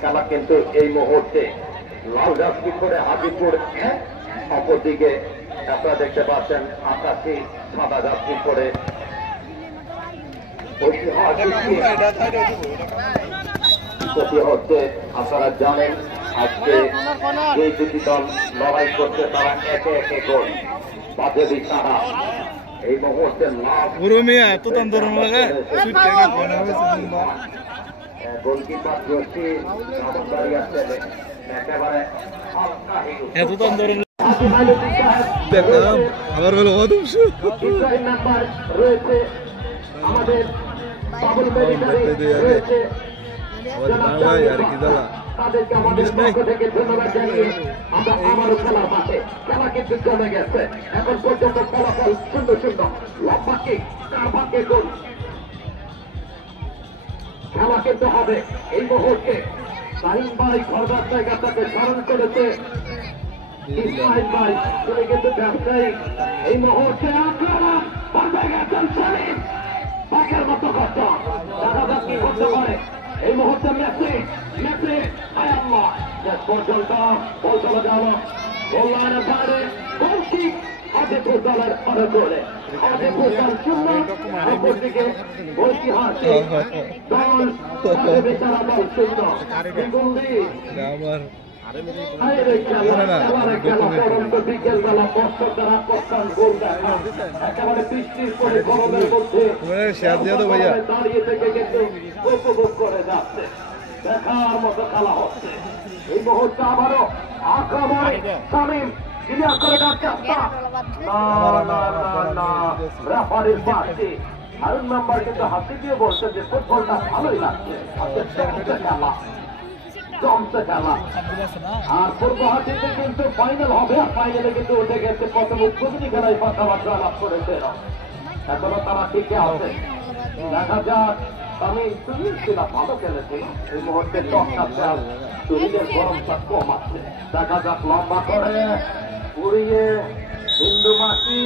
খেলা কিন্তু এই মুহূর্তে লাল জার্সি করে হাজিপুর অপরদিকে আপনারা দেখতে পাচ্ছেন আকাশি সাদা জার্সি করে হচ্ছে। আপনারা জানেন আজকে এই দুটি দল লড়াই করছে, তারা একে একে গোল বাজে বিছানা এই মুহূর্তে গোলকিপার জোশী দাঁড়িয়ে আছেন একেবারে নাম্বার রয়েছে আমাদের তাদেরকে আমাদের পক্ষ থেকে ধন্যবাদ জানিয়ে আমরা আমারও খেলার মাঠে খেলা কিন্তু জমে গেছে। এখন পর্যন্ত ফলাফল 0-0 লম্বা কিক তার ভাগ্যে গোল। খেলা কিন্তু হবে এই মুহূর্তে। শাহিন ভাই ঘরদার জায়গাটাকে স্মরণ করেছে ইসমাইল ভাই, তিনি কিন্তু ব্যবসায়ী। এই মুহূর্তে আক্রমণ বন্ধে গেছেন শাহিন বাঘের মতো কষ্ট, দেখা যাক কি করতে পারে। এই মুহূর্তে মেসি আয়াল্লাহ শেষ পর্যন্ত বল চলে গেল গোল লাইনের বাইরে। গোল কিক আদিপুর দলের অনুকূলে, আদিপুর দল 0 অপরদিকে গোলকি হাসি দল বেচারা দল 0। বিকেলবেলা দর্শকরা আকর্ষণ গোল দেখা একেবারে বৃষ্টির পরে গরমের মধ্যে দাঁড়িয়ে থেকে কিন্তু উপভোগ করে যাচ্ছে। দেখার মতো খেলা হচ্ছে। এই মুহূর্তে আবারও আক্রমণ শামীম ক্লিয়ার করে যাচ্ছে। রেফারির পাশে হারুন মেম্বার কিন্তু হাসি দিয়ে বলছেন যে ফুটবলটা ভালোই লাগছে, জমছে খেলা। আর পূর্ব হাতিতে কিন্তু ফাইনাল হবে, আর ফাইনালে কিন্তু উঠে গেছে প্রথম উদ্বোধনী খেলায় কথাবার্তা লাভ করেছে। এখনো তারা টিকে আছে, দেখা যাক। আমি সুনীল ছিল ভালো খেলেছিল, এই মুহূর্তে সুনীলের গরমটা কম আছে। দেখা যাক লম্বা করে উড়িয়ে হিন্দু মাসি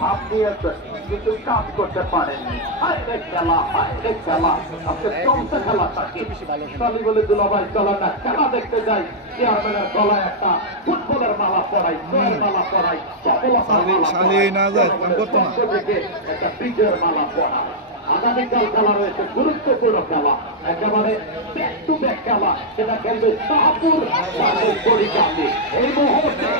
ভাব দিয়েছে কিন্তু কাজ করতে পারেনি। খেলা আজকে চমছে খেলা থাকে সালি বলে দুলাভাই চলা না খেলা দেখতে যাই। চেয়ারম্যানের গলায় একটা ফুটবলের মালা পড়াই, জয়ের মালা পড়াই, সফলতার মালা একটা বিজয়ের মালা পড়া। আগামীকাল খেলা রয়েছে গুরুত্বপূর্ণ খেলা, একেবারে ব্যাক টু ব্যাক খেলা। সেটা খেলবে শাহপুর পরিকান্দি। এই মুহূর্তে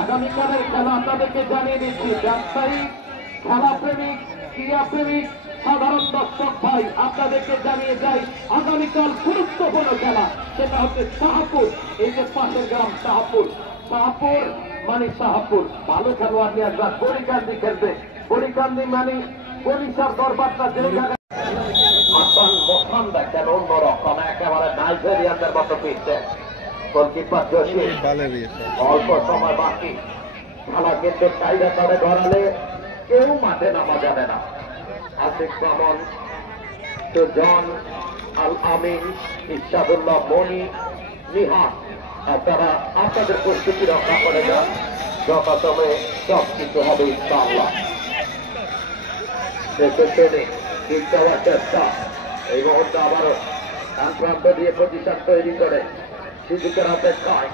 আগামীকালের খেলা আপনাদেরকে জানিয়ে দিচ্ছি। ব্যবসায়ী, খেলাপ্রেমিক, ক্রীড়াপ্রেমিক, সাধারণ দর্শক ভাই আপনাদেরকে জানিয়ে যাই আগামীকাল গুরুত্বপূর্ণ খেলা। সেটা হচ্ছে শাহপুর, এই যে পাশের গ্রাম শাহপুর মানে শাহপুর ভালো খেলোয়াড় নিয়ে আসবে। পরিকান্দি খেলবে, পরিকান্দি মানে বরিশার দরবারটা যে জায়গায় মহান দেখেন অন্যরকম, একেবারে নাইজেরিয়ানদের মতো পিছছে। গোলকিপার জোশী অল্প সময় বাকি, খেলা কিন্তু চাইলে করে গড়ালে কেউ মাঠে নামা যাবে না। আসিফ মামুন, সুজন, আল আমিন, ইরশাদুল্লাহ, মনি, নিহাত, আপনারা আপনাদের প্রস্তুতি রক্ষা করে যান। যথাসময়ে সব কিছু হবে ইনশাআল্লাহ। দেওয়ার চেষ্টা, এই মুহূর্তে আবারও ডান প্রান্ত দিয়ে পজিশন তৈরি করে সুযোগের অপেক্ষায়,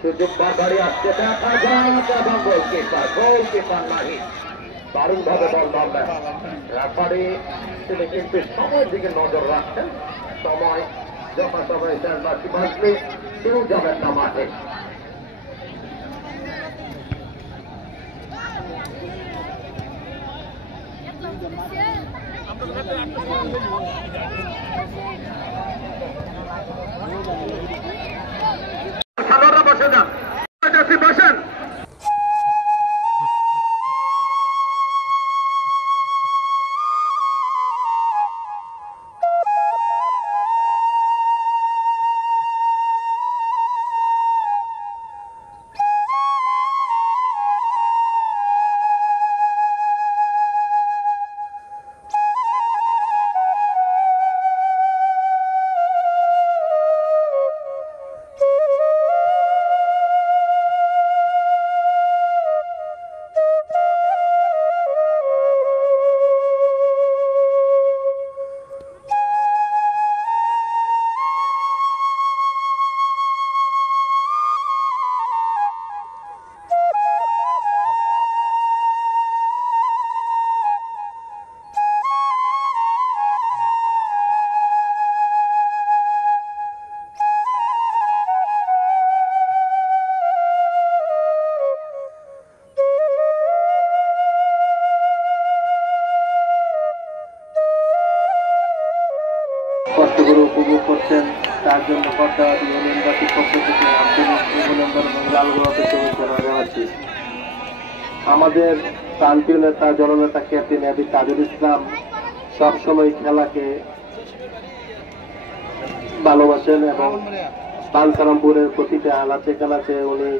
সুযোগ বাড়ি আসছে। দেখা যায় এবং গোলকিপার নাহি দারুণ ভাবে বল মারলেন রেফারি। তিনি কিন্তু সময়ের দিকে নজর রাখছেন, সময় যথাসময়ে শেষবাসী বাঁচলে কেউ যাবেন না মাঠে। খেলোয়াড়রা বসে যান, বসেন। করছেন তার জন্য কর্তাবাদী ইউনিয়নবাসীর পক্ষ থেকে আন্তরিক অভিনন্দন এবং লালগোলাপের শুভেচ্ছা জানাচ্ছি। আমাদের প্রান্তীয় নেতা জননেতা ক্যাপ্টেন এডি তাজুল ইসলাম সবসময় খেলাকে ভালোবাসেন এবং বাঞ্ছারামপুরের প্রতিটা আনাচে কানাচে উনি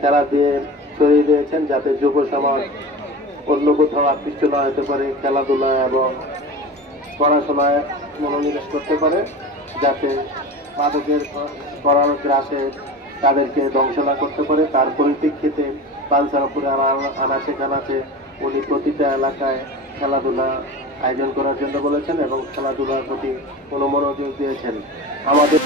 খেলা দিয়ে ছড়িয়ে দিয়েছেন যাতে যুব সমাজ অন্য কোথাও আকৃষ্ট না হতে পারে, খেলাধুলায় এবং পড়াশোনায় মনোনিবেশ করতে পারে, যাতে মাদকের করার গ্রাসে তাদেরকে ধ্বংস না করতে পারে। তার পরিপ্রেক্ষিতে বাঞ্ছারামপুরে আনাচে কানাচে উনি প্রতিটা এলাকায় খেলাধুলা আয়োজন করার জন্য বলেছেন এবং খেলাধুলার প্রতি কোনো মনোযোগ দিয়েছেন। আমাদের